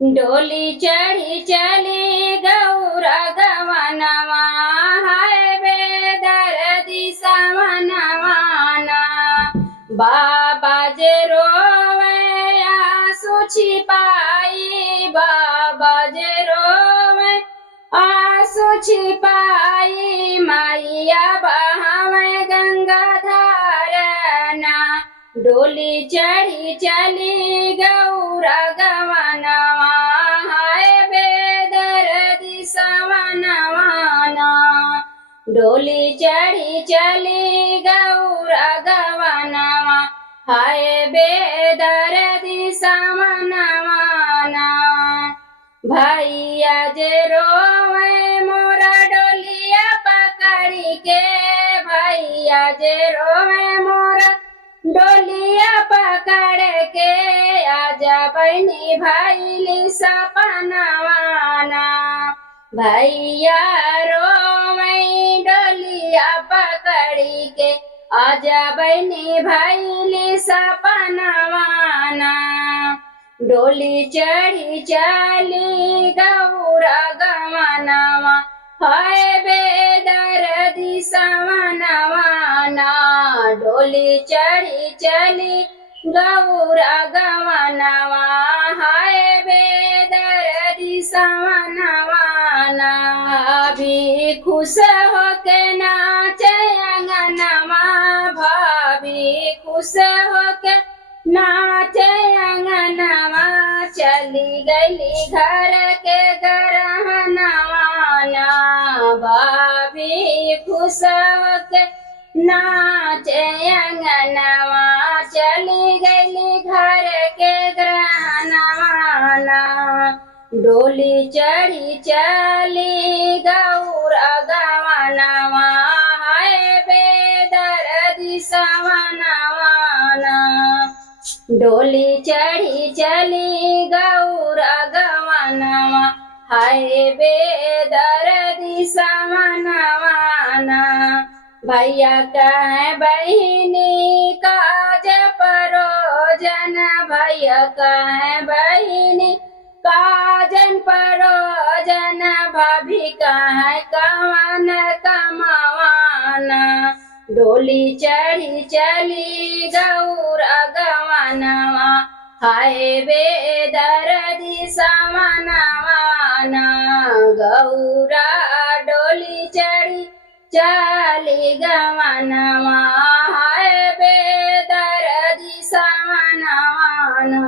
डोली चढ़ी चली गौरा गवनवा, हाय बेदर्दी समनवाना। बाबा जे रोवे आंसू छिपाई, बाबा जे रोवे आंसू छिपाई, मैया बहावे गंगा धारना। डोली चढ़ी चली गौरा गवनवा, हाय बेदर्दी समनवाना। डोली चढ़ी चली गौरा गवनवा, हाय बेदर्दी समनवाना। भैया जे रोवे मोरा डोलिया पकड़ी के, भैया जे रोवे मोरा डोलिया पकड़ के, आजा बहनी भैली सपनवाना। भैया रोवे डोलिया पकड़ी के, आजा बहनी भैली सपनवाना। डोली चढ़ी चली गौरा गवनवा, हाय बेदर्दी समनवाना। डोली चढ़ी चली गौरा गवनवा, हाय बेदर्दी समनवाना। भाभी खुश होके नाचे अंगनवा, भाभी खुश होके नाचे अंगनवा। चली गली घर के गरहनवाना, भाभी खुश होके नाचे अंगनवा। चली गली घर के गरहनवाना। डोली चढ़ी चली गौरा गवनवा, हाय बेदर्दी समनवाना। डोली चढ़ी चली गौरा गवनवा, हाय बेदर्दी समनवाना। भैया कहे बहिनी काज परोजन, भैया कहे बहिनी काजन परोजन। भाभी कहे कवन कमवाना। डोली चढ़ी चली गौरा गवनवा, हाय बेदर्दी समनवाना। गौरा डोली चढ़ी चली गवनवा, हाय बेदर्दी समनवाना।